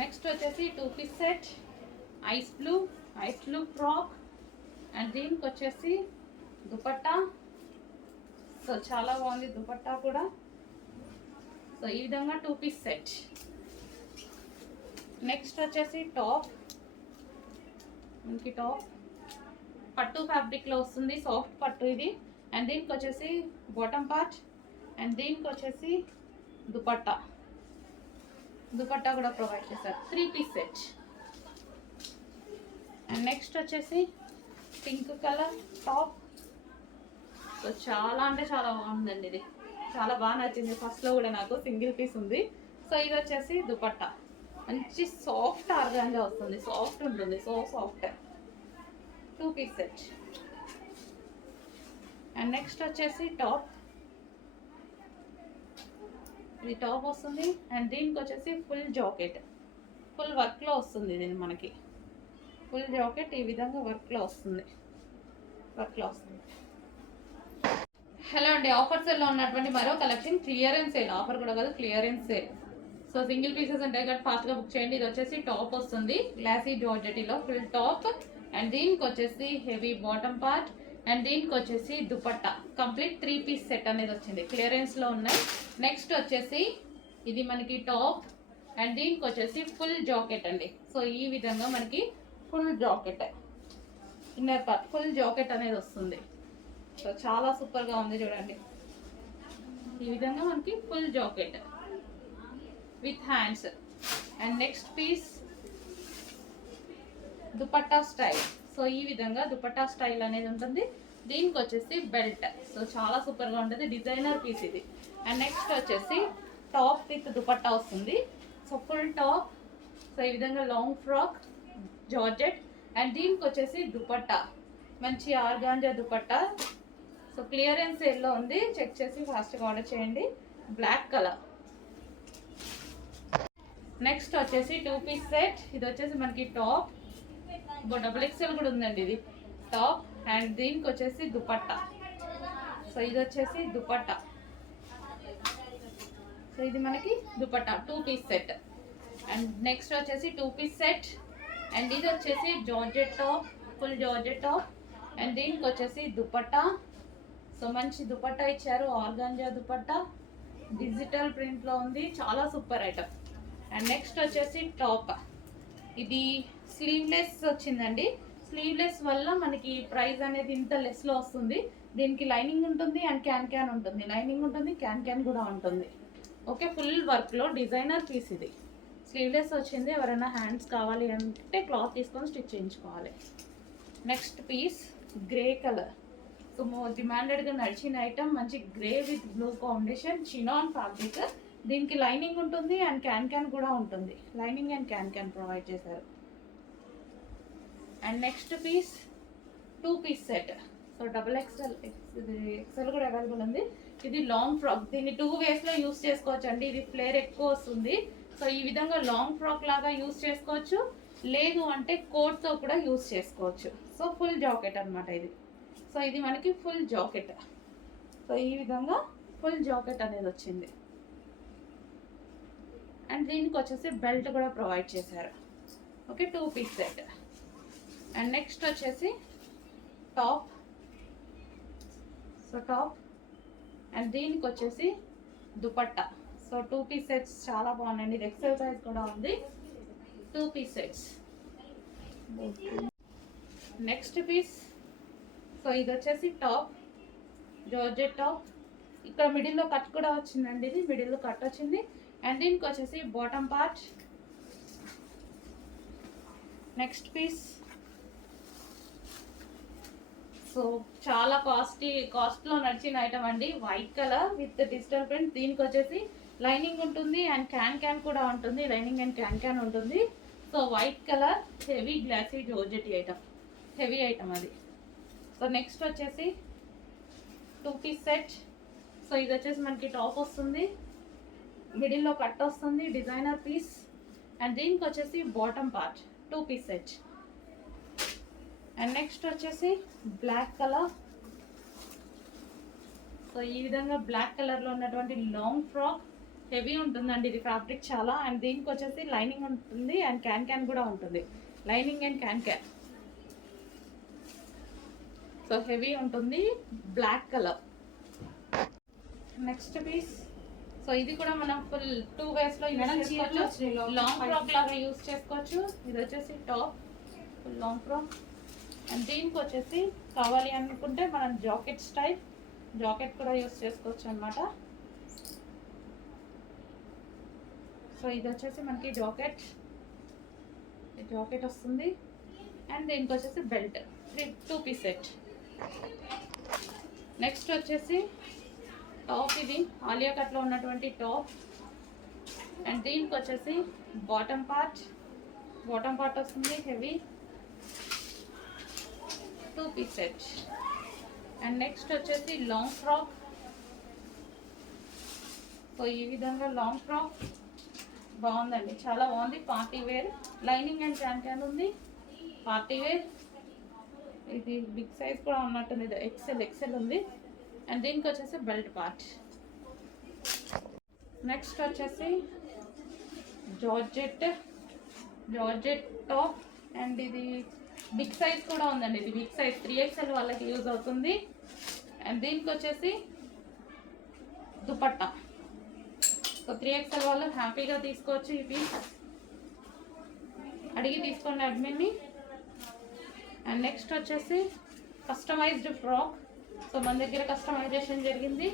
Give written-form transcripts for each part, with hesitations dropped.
Next వచ్చేసి 2 piece set ice blue frock and దీనికి వచ్చేసి దుపట్టా. సో చాలా బాగుంది దుపట్టా కూడా. సో ఈ విధంగా 2 పీస్ సెట్. నెక్స్ట్ వచ్చేసి టాప్, మనకి టాప్ పట్టు ఫ్యాబ్రిక్లో వస్తుంది, సాఫ్ట్ పట్టు ఇది. అండ్ దీనికి వచ్చేసి బాటమ్ పార్ట్ అండ్ దీనికి వచ్చేసి దుపట్టా కూడా ప్రొవైడ్ చేశారు. 3 పీస్ సెట్. అండ్ నెక్స్ట్ వచ్చేసి పింక్ కలర్ టాప్. సో చాలా అంటే చాలా బాగుందండి, ఇది చాలా బాగా నచ్చింది. ఫస్ట్లో కూడా నాకు సింగిల్ పీస్ ఉంది. సో ఇది వచ్చేసి దుపట్టా, మంచి సాఫ్ట్ ఆర్గాన్గా వస్తుంది, సాఫ్ట్ ఉంటుంది, so soft. 2 piece set. And next వచ్చేసి టాప్, ఇది టాప్ వస్తుంది. అండ్ దీనికి వచ్చేసి ఫుల్ జాకెట్, ఫుల్ వర్క్లో వస్తుంది. ఇది మనకి ఫుల్ జాకెట్ ఈ విధంగా వర్క్లో వస్తుంది. హలో అండి, ఆఫర్ సేల్లో ఉన్నటువంటి మరో కలెక్షన్, క్లియరెన్స్ సేల్. ఆఫర్ కూడా కాదు, clearance sale. So single pieces ఉంటాయి కాబట్టి ఫాస్ట్గా బుక్ చేయండి. ఇది వచ్చేసి టాప్ వస్తుంది, గ్లాసీ జార్జెటీలో ఫుల్ టాప్. అండ్ దీనికి వచ్చేసి హెవీ బాటమ్ పార్ట్ అండ్ దీనికి వచ్చేసి దుపట్టా. కంప్లీట్ 3 పీస్ సెట్ అనేది వచ్చింది, క్లియరెన్స్లో ఉన్నాయి. నెక్స్ట్ వచ్చేసి ఇది మనకి టాప్ అండ్ దీనికి వచ్చేసి ఫుల్ జాకెట్ అండి. సో ఈ విధంగా మనకి full jacket, inner part full jacket అనేది వస్తుంది. సో చాలా సూపర్గా ఉంది చూడండి. ఈ విధంగా మనకి full jacket with hands. And next piece dupatta style. So ఈ విధంగా దుపట్టా స్టైల్ అనేది ఉంటుంది. దీనికి వచ్చేసి బెల్ట్. సో చాలా సూపర్గా ఉంటుంది, డిజైనర్ పీస్ ఇది. అండ్ నెక్స్ట్ వచ్చేసి టాప్ విత్ దుపట్టా వస్తుంది. So full top. సో ఈ విధంగా లాంగ్ ఫ్రాక్ జార్జెట్ అండ్ దీనికి వచ్చేసి దుపట్టా, మంచి ఆర్గాంజా దుపట్టా. సో క్లియరెన్స్ సేల్లో ఉంది, చెక్ చేసి ఫాస్ట్గా ఆర్డర్ చేయండి. Black colour. నెక్స్ట్ వచ్చేసి 2 పీస్ సెట్. ఇది వచ్చేసి మనకి టాప్, XXL కూడా ఉందండి ఇది టాప్. అండ్ దీనికి వచ్చేసి దుపట్టా. సో ఇది వచ్చేసి దుపట్టా. సో ఇది మనకి dupatta 2 piece set. And next వచ్చేసి 2 పీస్ సెట్. అండ్ ఇది వచ్చేసి georgette top, full georgette top. And దీనికి వచ్చేసి దుపట్టా. సో మంచి దుపట్టా ఇచ్చారు, ఆర్గాంజా దుపట్టా, డిజిటల్ ప్రింట్లో ఉంది, చాలా సూపర్ ఐటమ్. అండ్ నెక్స్ట్ వచ్చేసి టాప్, ఇది స్లీవ్లెస్ వచ్చిందండి. స్లీవ్లెస్ వల్ల మనకి ప్రైస్ అనేది ఇంత లెస్లో వస్తుంది. దీనికి లైనింగ్ ఉంటుంది అండ్ క్యాన్ ఉంటుంది, లైనింగ్ ఉంటుంది, క్యాన్ కూడా ఉంటుంది. ఓకే, ఫుల్ వర్క్లో డిజైనర్ పీస్ ఇది. స్లీవ్లెస్ వచ్చింది, ఎవరైనా హ్యాండ్స్ కావాలి అంటే క్లాత్ తీసుకొని స్టిచ్ చేయించుకోవాలి. Next piece grey colour. So డిమాండెడ్గా నడిచిన ఐటమ్, మంచి grey with blue combination, chinon fabric. దీనికి లైనింగ్ ఉంటుంది అండ్ క్యాన్ కూడా ఉంటుంది, లైనింగ్ అండ్ క్యాన్ ప్రొవైడ్ చేశారు. And next piece 2 piece set. So XXL, XL కూడా అవైలబుల్ ఉంది. ఇది లాంగ్ ఫ్రాక్, దీన్ని 2 వేస్లో యూస్ చేసుకోవచ్చు అండి. ఇది ఫ్లేర్ ఎక్కువ వస్తుంది. సో ఈ విధంగా లాంగ్ ఫ్రాక్ లాగా యూస్ చేసుకోవచ్చు, లేదు అంటే కోట్తో కూడా యూస్ చేసుకోవచ్చు. సో ఫుల్ జాకెట్ అనమాట ఇది. సో ఇది మనకి ఫుల్ జాకెట్. సో ఈ విధంగా ఫుల్ జాకెట్ అనేది వచ్చింది. అండ్ దీనికి వచ్చేసి బెల్ట్ కూడా ప్రొవైడ్ చేశారు. Okay, 2 piece set. And next వచ్చేసి టాప్. సో టాప్ అండ్ దీనికి వచ్చేసి దుపట్టా. సో 2 పీస్ సెట్స్ చాలా బాగున్నాయండి. ఇది XL సైజ్ కూడా ఉంది. 2 piece sets. Next piece. So ఇది వచ్చేసి టాప్, జార్జెట్ టాప్. ఇక్కడ మిడిల్లో కట్ కూడా వచ్చిందండి, ఇది మిడిల్లో కట్ వచ్చింది. అండ్ దీనికి వచ్చేసి bottom part. Next piece. So చాలా కాస్ట్లో నడిచిన ఐటమ్ అండి, white colour with digital print. దీనికి వచ్చేసి లైనింగ్ ఉంటుంది అండ్ క్యాన్ కూడా ఉంటుంది, లైనింగ్ అండ్ క్యాన్ ఉంటుంది. So white colour heavy glossy georgette item, heavy item అది. సో నెక్స్ట్ వచ్చేసి 2 పీస్ సెట్. సో ఇది వచ్చేసి మనకి టాప్ వస్తుంది, మిడిల్లో కట్ వస్తుంది, డిజైనర్ పీస్. అండ్ దీనికి వచ్చేసి bottom part. 2 piece set. And next వచ్చేసి బ్లాక్ కలర్. సో ఈ విధంగా బ్లాక్ కలర్లో ఉన్నటువంటి లాంగ్ ఫ్రాక్, హెవీ ఉంటుందండి ఇది ఫ్యాబ్రిక్ చాలా. అండ్ దీనికి వచ్చేసి లైనింగ్ ఉంటుంది అండ్ క్యాన్ కూడా ఉంటుంది, lining and can. So heavy ఉంటుంది, black colour. Next piece. So ఇది కూడా మనం ఫుల్ 2 ways లో యూజ్ చేసుకోవచ్చు. లాంగ్ ఫ్రాక్ లాగా యూజ్ చేసుకోవచ్చు. ఇది వచ్చేసి top, full long frock. And దీనికి వచ్చేసి కావాలి అనుకుంటే మనం జాకెట్ స్టైల్, జాకెట్ కూడా యూజ్ చేసుకోవచ్చు అనమాట. సో ఇది వచ్చేసి మనకి జాకెట్ వస్తుంది. అండ్ దీనికి వచ్చేసి బెల్ట్, 2 piece సెట్. నెక్స్ట్ వచ్చేసి టాప్, ఇది ఆలియా కట్లో ఉన్నటువంటి టాప్. అండ్ దీనికి వచ్చేసి బాటమ్ పార్ట్ వస్తుంది, heavy 2 piece set. And next వచ్చేసి లాంగ్ ఫ్రాక్. సో ఈ విధంగా లాంగ్ ఫ్రాక్ బాగుందండి, చాలా బాగుంది. Party wear, lining and can ఉంది, పార్టీ వేర్. ఇది బిగ్ సైజ్ కూడా ఉన్నట్టుంది, ఇది ఎక్సెల్ ఉంది. అండ్ దీనికి వచ్చేసి బెల్ట్ పార్ట్. నెక్స్ట్ వచ్చేసి జార్జెట్ టాప్. అండ్ ఇది బిగ్ సైజ్ కూడా ఉందండి, ఇది బిగ్ సైజ్ 3XL వాళ్ళకి యూజ్ అవుతుంది. అండ్ దీనికి వచ్చేసి దుపట్టా. సో 3XL వాళ్ళు హ్యాపీగా తీసుకోవచ్చు. ఈ పీస్ అడిగి తీసుకోండి అడ్మిన్ని. అండ్ నెక్స్ట్ వచ్చేసి కస్టమైజ్డ్ ఫ్రాక్. సో మన దగ్గర కస్టమైజేషన్ జరిగింది,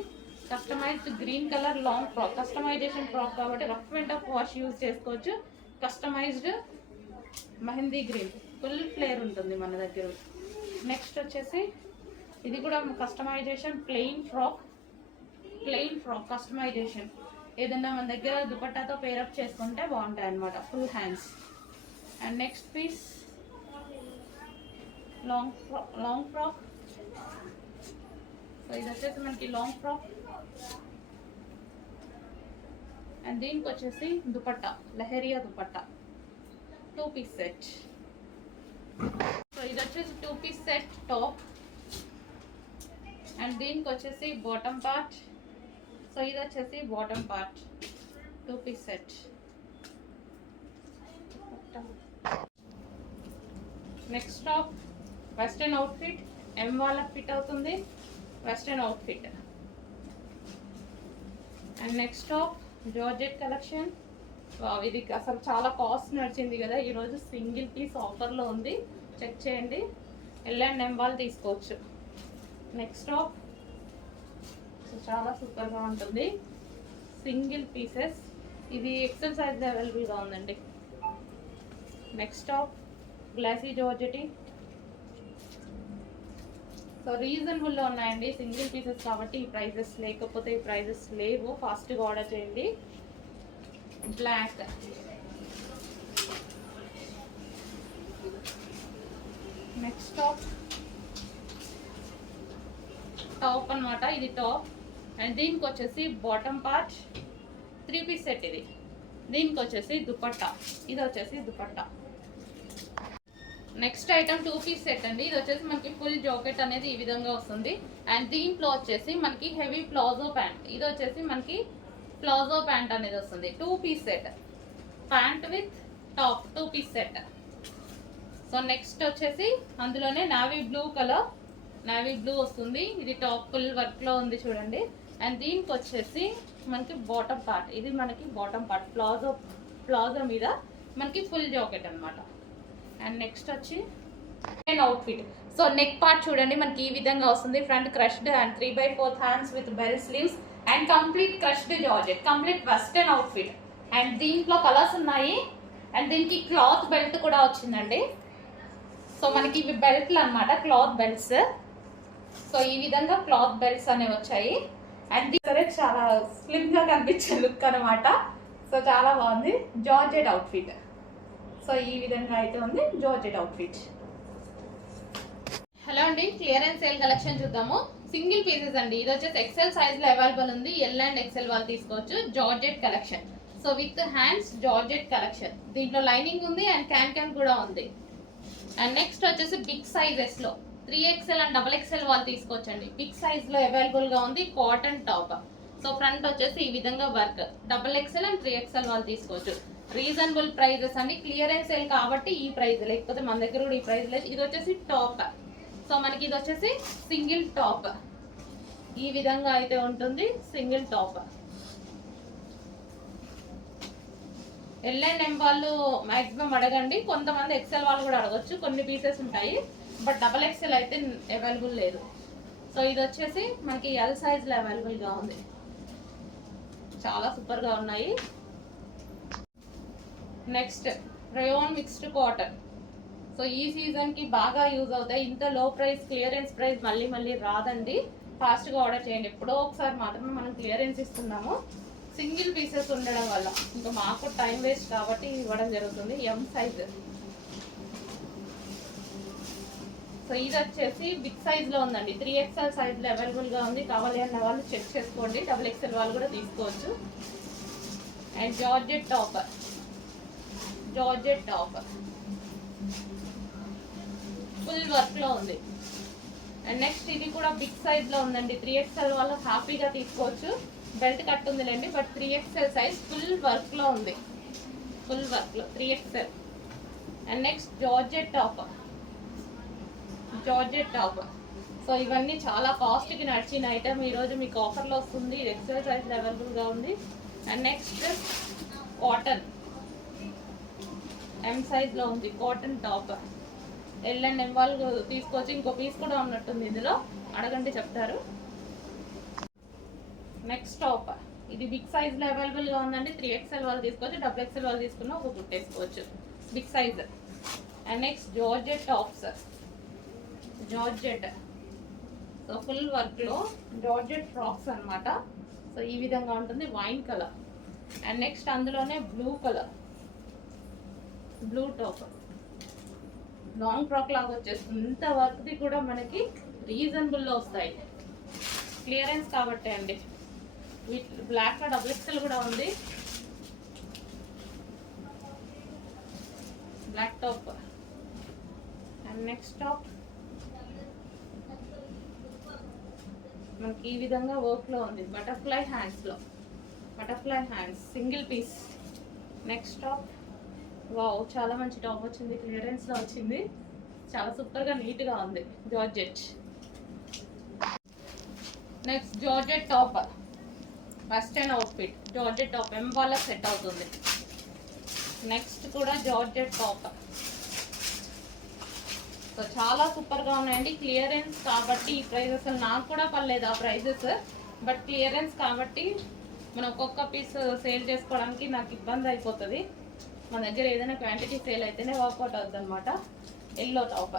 customised green colour long frock. Customisation frock కాబట్టి rough and tough wash use చేసుకోవచ్చు. Customised mehndi green, full flare ఉంటుంది మన దగ్గర. నెక్స్ట్ వచ్చేసి ఇది కూడా కస్టమైజేషన్ ప్లెయిన్ ఫ్రాక్ కస్టమైజేషన్. ఏదైనా మన దగ్గర దుపట్టాతో పేరప్ చేసుకుంటే బాగుంటాయి అన్నమాట, full hands. And next piece long frock. So ఇది వచ్చేసి మనకి లాంగ్ ఫ్రాక్. అండ్ దీనికి వచ్చేసి dupatta, leheriya dupatta, 2 piece set. So ఇది వచ్చేసి 2 piece సెట్ టాప్. అండ్ దీనికి వచ్చేసి బాటమ్ పార్ట్. సో ఇది వచ్చేసి bottom part, 2 piece set. Next top, western outfit, M వాళ్ళకి ఫిట్ అవుతుంది, western outfit. And next top georgette collection. ఇది అసలు చాలా కాస్ట్ నడిచింది కదా, ఈరోజు సింగిల్ పీస్ ఆఫర్లో ఉంది, చెక్ చేయండి. L&M వాళ్ళు తీసుకోవచ్చు. నెక్స్ట్ టాప్ చాలా సూపర్గా ఉంటుంది, సింగిల్ పీసెస్. ఇది ఎక్సెల్ సైజ్ అవైలబుల్గా ఉందండి. Next top glossy georgette. So రీజనబుల్లో ఉన్నాయండి, సింగిల్ పీసెస్ కాబట్టి ఈ ప్రైజెస్, లేకపోతే ఈ ప్రైజెస్ లేవు. ఫాస్ట్గా ఆర్డర్ చేయండి. బ్లాక్, నెక్స్ట్ టాప్ అనమాట, ఇది టాప్. అండ్ దీనికి వచ్చేసి బాటమ్ పార్ట్, 3 piece సెట్. ఇది దీనికి వచ్చేసి దుపట్టా, ఇది వచ్చేసి dupatta. Next item 2 piece set అండి. ఇది వచ్చేసి మనకి ఫుల్ జాకెట్ అనేది ఈ విధంగా వస్తుంది. అండ్ దీంట్లో వచ్చేసి మనకి హెవీ ప్లాజో ప్యాంట్. ఇది వచ్చేసి మనకి ప్లాజో ప్యాంట్ అనేది వస్తుంది, 2 piece set. Pant with top, 2 piece set. So next వచ్చేసి అందులోనే navy blue colour, navy blue వస్తుంది. ఇది టాప్ ఫుల్ వర్క్లో ఉంది చూడండి. అండ్ దీనికి వచ్చేసి మనకి బాటమ్ పార్ట్. ఇది మనకి బాటమ్ పార్ట్, ప్లాజో మీద మనకి ఫుల్ జాకెట్ అనమాట. అండ్ నెక్స్ట్ వచ్చి అవుట్ఫిట్. సో నెక్ పార్ట్ చూడండి మనకి ఈ విధంగా వస్తుంది, front crushed and 3/4 hands with bell sleeves and complete crushed georgette, complete western outfit. And దీంట్లో కలర్స్ ఉన్నాయి. అండ్ దీనికి క్లాత్ బెల్ట్ కూడా వచ్చిందండి. సో మనకి ఇవి బెల్ట్లు అనమాట, క్లాత్ బెల్ట్స్. సో ఈ విధంగా క్లాత్ బెల్ట్స్ అనేవి వచ్చాయి. అండ్ సరే చాలా స్లిమ్ గా కనిపించే లుక్ అనమాట. సో చాలా బాగుంది, జార్జెట్ అవుట్ఫిట్. సో ఈ విధంగా అయితే ఉంది జార్జెట్ అవుట్ఫిట్. హలో అండి, క్లియరెన్స్ సేల్ కలెక్షన్ చూద్దాము. సింగిల్ పీసెస్ అండి. ఇది వచ్చేసి ఎక్సెల్ సైజ్ లో అవైలబుల్ ఉంది, L and XL వాళ్ళు తీసుకోవచ్చు. Georgette collection, so with hands georgette collection. దీంట్లో లైనింగ్ ఉంది అండ్ క్యాన్ కూడా ఉంది. అండ్ నెక్స్ట్ వచ్చేసి బిగ్ సైజెస్ లో 3XL అండ్ XXL వాళ్ళు తీసుకోవచ్చండి. బిగ్ సైజ్ లో అవైలబుల్ గా ఉంది, కాటన్ టాప్. సో ఫ్రంట్ వచ్చేసి ఈ విధంగా వర్క్, XXL అండ్ 3XL వాళ్ళు తీసుకోవచ్చు. రీజనబుల్ ప్రైజెస్ అండి, క్లియరెన్స్ సేల్ కాబట్టి ఈ ప్రైస్, లేకపోతే మన దగ్గర కూడా ఈ ప్రైస్ లేదు. ఇది వచ్చేసి టాప్, సో మనకి ఇది వచ్చేసి సింగిల్ టాప్, ఈ విధంగా అయితే ఉంటుంది సింగిల్ టాప్. L&M వాళ్ళు మాక్సిమం అడగండి, కొంతమంది XL వాళ్ళు కూడా అడగచ్చు, కొన్ని పీసెస్ ఉంటాయి, బట్ XXL అయితే అవైలబుల్ లేదు. సో ఇది వచ్చేసి మనకి L సైజ్లో అవైలబుల్గా ఉంది, చాలా సూపర్గా ఉన్నాయి. Next rayon mixed cotton. So ఈ సీజన్కి బాగా యూజ్ అవుతాయి. ఇంత లో ప్రైస్ క్లియరెన్స్ ప్రైస్ మళ్ళీ మళ్ళీ రాదండి, ఫాస్ట్గా ఆర్డర్ చేయండి. ఎప్పుడో ఒకసారి మాత్రమే మనం క్లియరెన్స్ ఇస్తున్నాము, సింగిల్ పీసెస్ ఉండడం వల్ల. ఇంకా మాకు టైం వేస్ట్ కాబట్టి ఇవ్వడం జరుగుతుంది. M size. సో ఇది వచ్చేసి బిగ్ సైజ్లో ఉందండి, 3XL సైజ్లో అవైలబుల్గా ఉంది. కావాలి అన్న వాళ్ళు చెక్ చేసుకోండి, XXL వాళ్ళు కూడా తీసుకోవచ్చు. అండ్ జార్జెట్ టాప్, ఫుల్ వర్క్లో ఉంది. అండ్ నెక్స్ట్ ఇది కూడా బిగ్ సైజ్లో ఉందండి, 3XL వాళ్ళు హ్యాపీగా తీసుకోవచ్చు. బెల్ట్ కట్ ఉందిలేండి, బట్ 3XL సైజ్ ఫుల్ వర్క్లో ఉంది, ఫుల్ వర్క్లో 3XL. And next georgette top. So ఇవన్నీ చాలా కాస్ట్కి నడిచిన ఐటమ్, ఈరోజు మీకు ఆఫర్లో వస్తుంది. ఇది XL సైజ్ అవైలబుల్గా ఉంది. అండ్ నెక్స్ట్ కాటన్, M సైజ్లో ఉంది కాటన్ టాప్. L&M వాళ్ళు తీసుకోవచ్చు, ఇంకో పీస్ కూడా ఉన్నట్టుంది ఇందులో, అడగండి చెప్తారు. నెక్స్ట్ టాప్, ఇది బిగ్ సైజ్లో అవైలబుల్గా ఉందండి, 3XL వాళ్ళు తీసుకోవచ్చు, XXL వాళ్ళు తీసుకున్న ఒక కుట్టేసుకోవచ్చు, big size. And next georgette tops, so full వర్క్లో జార్జెట్ ఫ్రాక్స్ అనమాట. సో ఈ విధంగా ఉంటుంది, వైన్ కలర్. అండ్ నెక్స్ట్ అందులోనే బ్లూ టాప్, లాంగ్ ఫ్రాక్ లాగా వచ్చేస్తుంది. ఇంత వర్క్ది కూడా మనకి రీజనబుల్లో వస్తాయి, క్లియరెన్స్ కాబట్టి అండి. వీటి బ్లాక్లో XXL కూడా ఉంది, black top. And next top మనకి ఈ విధంగా వర్క్లో ఉంది, butterfly hands, single piece. Next top, wow చాలా మంచి టాప్ వచ్చింది, క్లియరెన్స్లో వచ్చింది, చాలా సూపర్గా నీట్గా ఉంది, georgette. Next georgette top, western outfit, georgette top M వాళ్ళ సెట్ అవుతుంది. నెక్స్ట్ కూడా జార్జెట్ టాప్. సో చాలా సూపర్గా ఉన్నాయండి, క్లియరెన్స్ కాబట్టి ఈ ప్రైజెస్. నాకు కూడా పర్లేదు ఆ ప్రైజెస్, బట్ క్లియరెన్స్ కాబట్టి మనం ఒక్కొక్క పీస్ సేల్ చేసుకోవడానికి నాకు ఇబ్బంది అయిపోతుంది. మన దగ్గర ఏదైనా క్వాంటిటీ సేల్ అయితేనే వర్కౌట్ అవుతుంది అనమాట. ఎల్లో టాప్,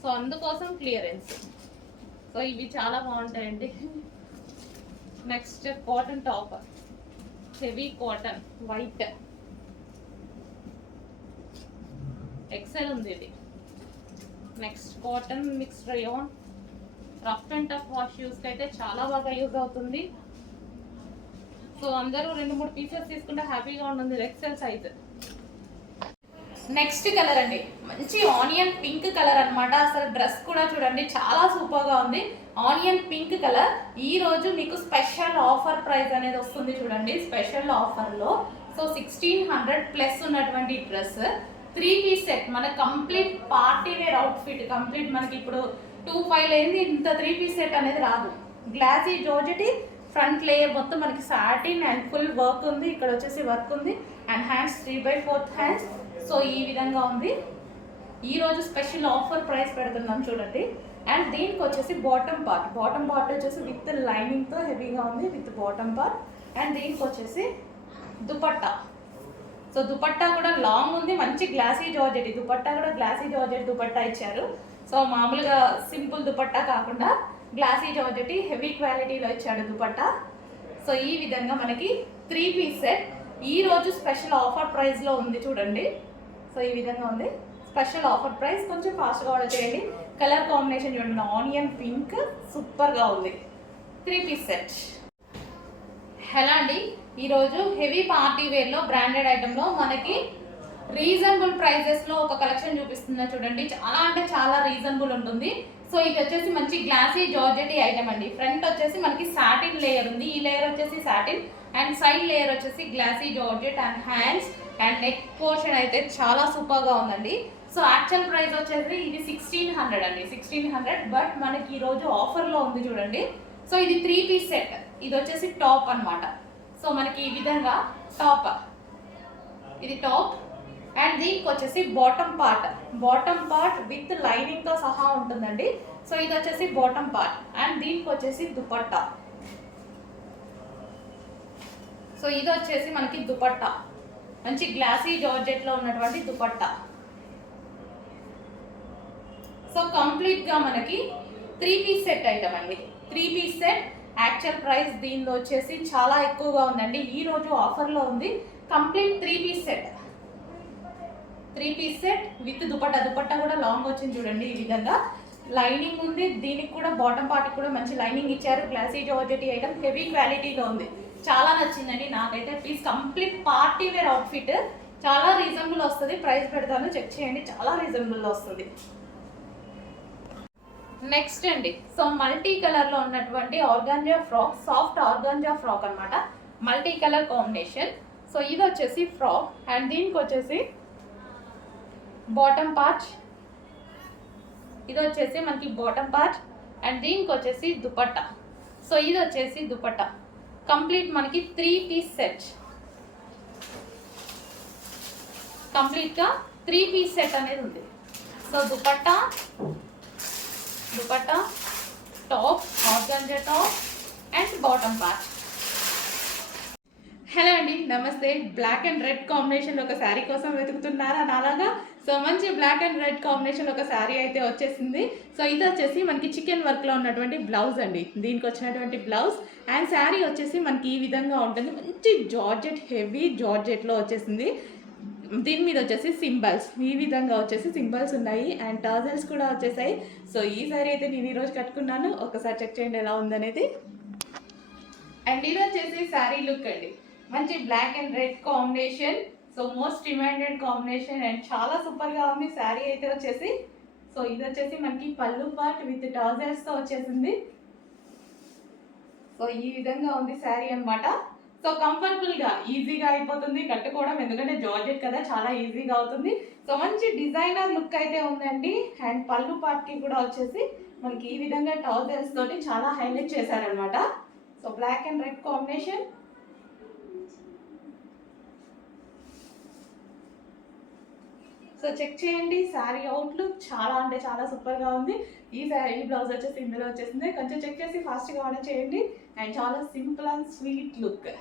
సో అందుకోసం క్లియరెన్స్. సో ఇవి చాలా బాగుంటాయండి. Next cotton top, heavy cotton, white, XL ఉంది ఇది. Next cotton mixed rayon, rough and tough wash యూస్కి అయితే చాలా బాగా యూజ్ అవుతుంది. సో అందరూ 2-3 పీసెస్ తీసుకుంటే హ్యాపీగా ఉంటుంది, XL సైజ్. నెక్స్ట్ కలర్ అండి, మంచి ఆనియన్ పింక్ కలర్ అనమాట. అసలు డ్రెస్ కూడా చూడండి చాలా సూపర్గా ఉంది, ఆనియన్ పింక్ కలర్. ఈ రోజు మీకు స్పెషల్ ఆఫర్ ప్రైస్ అనేది వస్తుంది చూడండి, స్పెషల్ ఆఫర్లో. సో 1600+ ఉన్నటువంటి డ్రెస్ 3 పీస్ సెట్, మన complete party wear outfit complete. మనకి ఇప్పుడు 2500 అయింది, ఇంత 3 పీస్ సెట్ అనేది రాదు. గ్లాసీ జార్జెట్, ఫ్రంట్ లేయర్ మొత్తం మనకి సాటిన్ అండ్ ఫుల్ వర్క్ ఉంది, ఇక్కడ వచ్చేసి వర్క్ ఉంది. And hands 3/4 hands. సో ఈ విధంగా ఉంది. ఈరోజు స్పెషల్ ఆఫర్ ప్రైస్ పెడుతున్నాం చూడండి. అండ్ దీనికి వచ్చేసి బాటమ్ పార్ట్ వచ్చేసి విత్ లైనింగ్తో హెవీగా ఉంది, విత్ బాటమ్ పార్ట్. అండ్ దీనికి వచ్చేసి దుపట్టా. సో దుపట్టా కూడా లాంగ్ ఉంది, మంచి గ్లాసీ జార్జెట్. ఈ దుపట్టా కూడా గ్లాసీ జార్జెట్ దుపట్టా ఇచ్చారు. సో మామూలుగా సింపుల్ దుపట్టా కాకుండా గ్లాసీ జార్జెట్ హెవీ క్వాలిటీలో ఇచ్చాడు దుపట్టా. సో ఈ విధంగా మనకి 3 పీస్ సెట్ ఈ రోజు స్పెషల్ ఆఫర్ ప్రైస్లో ఉంది చూడండి. సో ఈ విధంగా ఉంది స్పెషల్ ఆఫర్ ప్రైస్, కొంచెం ఫాస్ట్గా ఆర్డర్ చేయండి. కలర్ కాంబినేషన్ చూడండి, ఆనియన్ పింక్ సూపర్గా ఉంది. 3 పీస్ సెట్. హలో అండి, ఈరోజు హెవీ పార్టీ వేర్లో బ్రాండెడ్ ఐటెంలో మనకి రీజనబుల్ ప్రైజెస్లో ఒక కలెక్షన్ చూపిస్తున్నా చూడండి. చాలా అంటే చాలా రీజనబుల్ ఉంటుంది. సో ఇది వచ్చేసి మంచి గ్లాసీ జార్జెట్ ఐటమ్ అండి. ఫ్రంట్ వచ్చేసి మనకి సాటిన్ లేయర్ ఉంది, ఈ లేయర్ వచ్చేసి సాటిన్ అండ్ సైడ్ లేయర్ వచ్చేసి glossy georgette and hands and neck portion అయితే చాలా సూపర్గా ఉందండి. సో యాక్చువల్ ప్రైస్ వచ్చేసి ఇది 1600 అండి, 1600. బట్ మనకి ఈరోజు ఆఫర్లో ఉంది చూడండి. సో ఇది 3 పీస్ సెట్, ఇది వచ్చేసి టాప్ అన్నమాట. సో మనకి ఈ విధంగా టాప్, ఇది టాప్ అండ్ దీనికి వచ్చేసి బాటమ్ పార్ట్ విత్ లైనింగ్తో సహా ఉంటుందండి. సో ఇది వచ్చేసి బాటమ్ పార్ట్ అండ్ దీనికి వచ్చేసి దుపట్టా. సో ఇది వచ్చేసి మనకి దుపట్టా, మంచి గ్లాసీ జార్జెట్లో ఉన్నటువంటి దుపట్టా. సో కంప్లీట్గా మనకి 3 పీస్ సెట్ ఐటమ్ అండి, 3 పీస్ సెట్. యాక్చువల్ ప్రైస్ దీనిలో వచ్చేసి చాలా ఎక్కువగా ఉందండి, ఈ రోజు ఆఫర్లో ఉంది. Complete 3 piece set, 3 piece set with dupatta కూడా లాంగ్ వచ్చింది చూడండి. ఈ విధంగా లైనింగ్ ఉంది, దీనికి కూడా బాటమ్ పార్ట్కి కూడా మంచి లైనింగ్ ఇచ్చారు. గ్లాసీ జార్జెట్ ఐటమ్ హెవీ క్వాలిటీలో ఉంది, చాలా నచ్చిందండి నాకైతే. Please complete party wear outfit, చాలా రీజనబుల్ వస్తుంది. ప్రైస్ పెడతాను, చెక్ చేయండి, చాలా రీజనబుల్లో వస్తుంది. నెక్స్ట్ అండి, సో మల్టీ కలర్లో ఉన్నటువంటి organza frock, soft organza frock అనమాట, మల్టీ కలర్ కాంబినేషన్. సో ఇది వచ్చేసి ఫ్రాక్ అండ్ దీనికి వచ్చేసి బాటమ్ పార్ట్, ఇది వచ్చేసి మనకి బాటమ్ పార్ట్ అండ్ దీనికి వచ్చేసి దుపట్టా. సో ఇది వచ్చేసి దుపట్టా. కంప్లీట్ మనకి 3 పీస్ సెట్, కంప్లీట్గా 3 పీస్ సెట్ అనేది ఉంది. So dupatta, top, organza top and bottom part. Hello అండి, నమస్తే. బ్లాక్ అండ్ రెడ్ కాంబినేషన్లో ఒక శారీ కోసం వెతుకుతున్నారా నాలాగా? సో మంచి బ్లాక్ అండ్ రెడ్ కాంబినేషన్లో ఒక శారీ అయితే వచ్చేసింది. సో ఇది వచ్చేసి మనకి చికెన్ వర్క్లో ఉన్నటువంటి బ్లౌజ్ అండి, దీనికి వచ్చినటువంటి బ్లౌజ్ అండ్ శారీ వచ్చేసి మనకి ఈ విధంగా ఉంటుంది. మంచి జార్జెట్, హెవీ జార్జెట్లో వచ్చేసింది. దీని మీద వచ్చేసి సింబల్స్, ఈ విధంగా వచ్చేసి సింబల్స్ ఉన్నాయి అండ్ టాజల్స్ కూడా వచ్చేసాయి. సో ఈ శారీ అయితే నేను ఈరోజు కట్టుకున్నాను, ఒకసారి చెక్ చేయండి ఎలా ఉందనేది. అండ్ ఇది వచ్చేసి శారీ లుక్ అండి, మంచి black and red combination. So most demanded combination and చాలా సూపర్గా ఉంది శారీ అయితే వచ్చేసి. సో ఇది వచ్చేసి మనకి పళ్ళు పార్ట్ విత్ టాజల్స్తో వచ్చేసింది. సో ఈ విధంగా ఉంది శారీ అనమాట. సో కంఫర్టబుల్గా ఈజీగా అయిపోతుంది కట్టుకోవడం, ఎందుకంటే జార్జెట్ కదా, చాలా ఈజీగా అవుతుంది. సో మంచి డిజైనర్ లుక్ అయితే ఉందండి. అండ్ పళ్ళు పార్ట్కి కూడా వచ్చేసి మనకి ఈ విధంగా టాజల్స్ తోటి చాలా హైలైట్ చేశారనమాట. So black and red combination. So check చేయండి, శారీ అవుట్లుక్ చాలా అంటే చాలా సూపర్గా ఉంది. ఈ బ్లౌజ్ వచ్చేసి ఇందులో వచ్చేసింది. కొంచెం చెక్ చేసి ఫాస్ట్గా ఆర్డర్ చేయండి. అండ్ చాలా సింపుల్ అండ్ స్వీట్ లుక్.